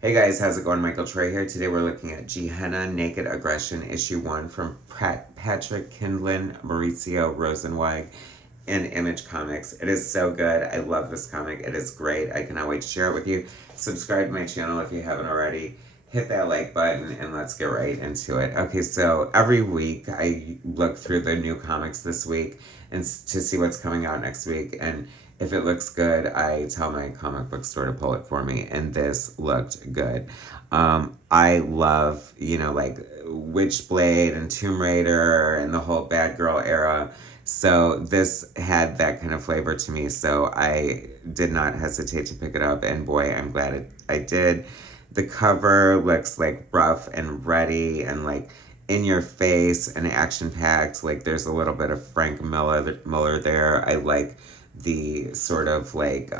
Hey guys, how's it going? Michael Troy here. Today we're looking at Gehenna Naked Aggression, Issue 1 from Patrick Kindlin, Mauricio Rosenweig, and Image Comics. It is so good. I love this comic. It is great. I cannot wait to share it with you. Subscribe to my channel if you haven't already. Hit that like button and let's get right into it. Okay, so every week I look through the new comics this week and to see what's coming out next week, and if it looks good, I tell my comic book store to pull it for me, and this looked good. I love, like Witchblade and Tomb Raider and the whole Bad Girl era. So this had that kind of flavor to me, so I did not hesitate to pick it up, and boy, I'm glad I did. The cover looks like rough and ready and like in your face and action packed. Like there's a little bit of Frank Miller there. I like the sort of like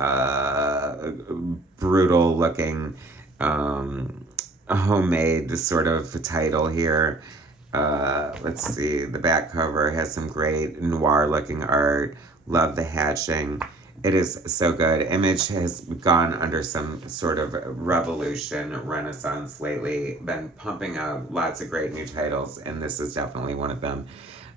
brutal looking homemade sort of title here. Let's see, the back cover has some great noir looking art. Love the hatching. It is so good. Image has gone under some sort of revolution, renaissance lately, been pumping out lots of great new titles, and this is definitely one of them.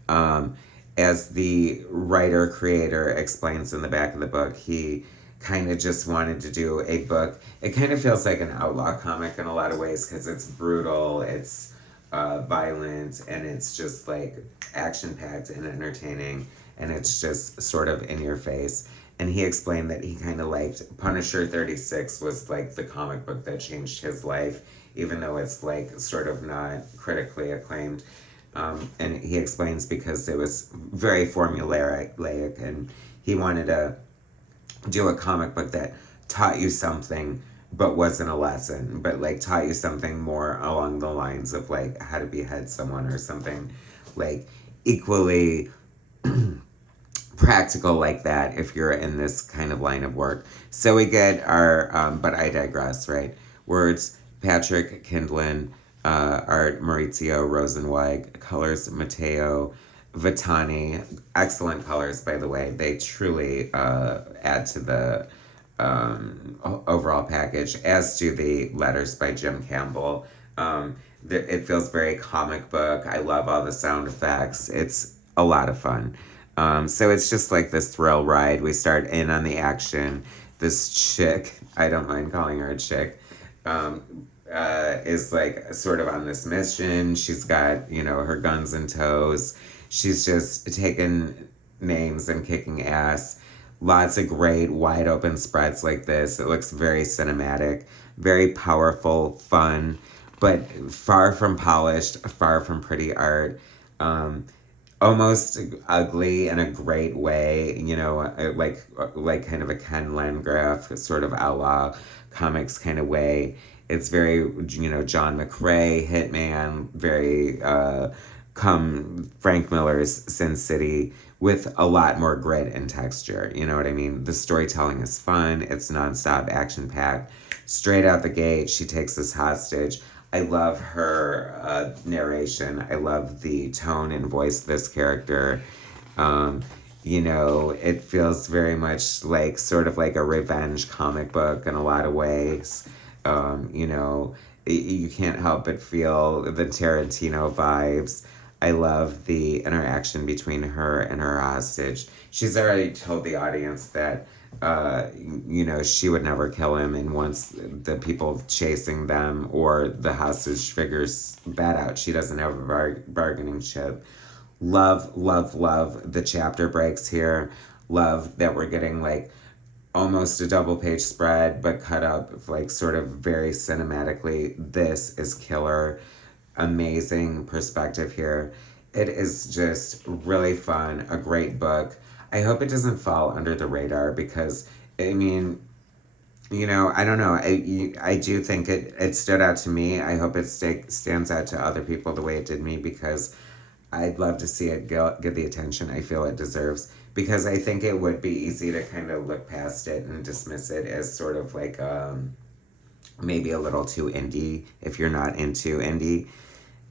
Um, as the writer creator explains in the back of the book, he kind of just wanted to do a book. It kind of feels like an outlaw comic in a lot of ways because it's brutal, it's violent, and it's just like action packed and entertaining, and it's just sort of in your face. And he explained that he kind of liked Punisher 36 was like the comic book that changed his life, even though it's like sort of not critically acclaimed. And he explains because it was very formulaic, and he wanted to do a comic book that taught you something but wasn't a lesson, but like taught you something more along the lines of like how to behead someone or something like equally practical like that if you're in this kind of line of work. So we get our, but I digress, right? Words, Patrick Kindlin, art, Maurizio Rosenweig, colors, Matteo Vitani. Excellent colors, by the way. They truly add to the overall package, as do the letters by Jim Campbell. It feels very comic book. I love all the sound effects. It's a lot of fun. So it's just like this thrill ride. We start in on the action. This chick, I don't mind calling her a chick, is like sort of on this mission. She's got, her guns and toes. She's just taking names and kicking ass. Lots of great wide open spreads like this. It looks very cinematic, very powerful, fun, but far from polished, far from pretty art. Almost ugly in a great way, like kind of a Ken Landgraf sort of outlaw comics kind of way. It's very, John McRae, Hitman, very come Frank Miller's Sin City with a lot more grit and texture. You know what I mean? The storytelling is fun. It's nonstop, action packed. Straight out the gate, she takes this hostage. I love her narration. I love the tone and voice of this character. It feels very much like sort of like a revenge comic book in a lot of ways. You can't help but feel the Tarantino vibes. I love the interaction between her and her hostage. She's already told the audience that she would never kill him, and once the people chasing them or the hostage figures that out, she doesn't have a bargaining chip. Love, love, love the chapter breaks here. Love that we're getting like almost a double page spread, but cut up like sort of very cinematically. This is killer. Amazing perspective here. It is just really fun, a great book. I hope it doesn't fall under the radar because, I mean, I don't know. I do think it stood out to me. I hope it stands out to other people the way it did me because I'd love to see it get the attention I feel it deserves. Because I think it would be easy to kind of look past it and dismiss it as sort of like maybe a little too indie if you're not into indie.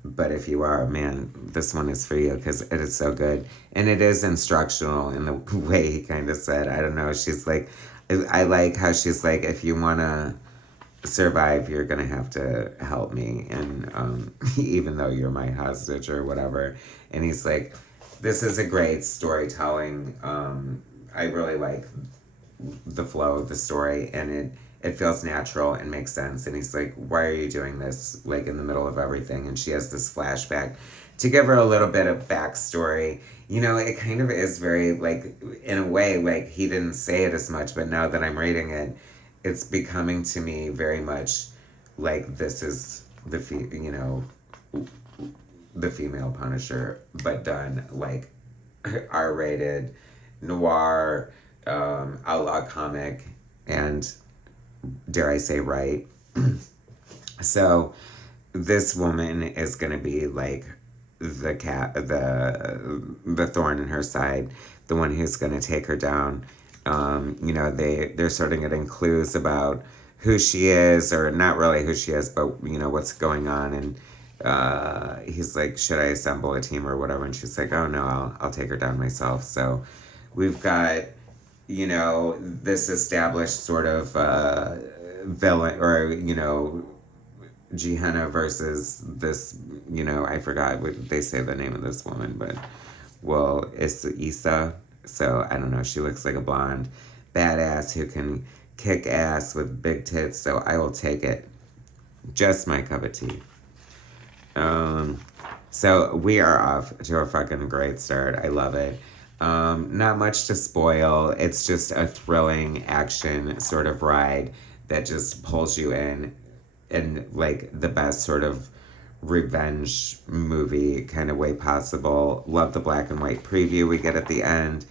But if you are, man, this one is for you because it is so good. And it is instructional in the way he kind of said. I don't know. She's like, I like how she's like, if you want to survive, you're gonna have to help me. And even though you're my hostage or whatever. And he's like, this is a great storytelling. I really like the flow of the story, and it feels natural and makes sense. And he's like, why are you doing this, like, in the middle of everything? And she has this flashback to give her a little bit of backstory. You know, it kind of is very, like, in a way, like, he didn't say it as much, but now that I'm reading it, it's becoming to me very much like this is you know, the female Punisher, but done like R-rated noir, outlaw comic, and dare I say, right? So this woman is gonna be like the thorn in her side, the one who's gonna take her down. You know, they're sort of getting clues about who she is, or not really who she is, but you know what's going on. And he's like, should I assemble a team or whatever? And she's like, oh no, I'll take her down myself. So we've got, you know, this established sort of villain, or you know, Gehenna versus this, you know, I forgot what they say the name of this woman, but well, it's Issa. So I don't know. She looks like a blonde badass who can kick ass with big tits. So I will take it. Just my cup of tea. So we are off to a fucking great start. I love it. Not much to spoil. It's just a thrilling action sort of ride that just pulls you in like the best sort of revenge movie kind of way possible. Love the black and white preview we get at the end.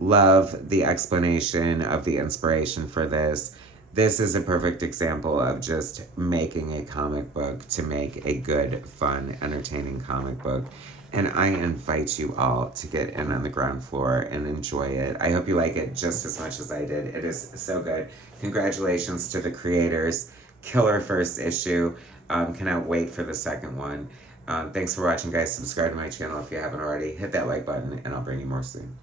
Love the explanation of the inspiration for this. This is a perfect example of just making a comic book to make a good, fun, entertaining comic book. And I invite you all to get in on the ground floor and enjoy it. I hope you like it just as much as I did. It is so good. Congratulations to the creators. Killer first issue. Cannot wait for the second one. Thanks for watching, guys. Subscribe to my channel if you haven't already. Hit that like button, and I'll bring you more soon.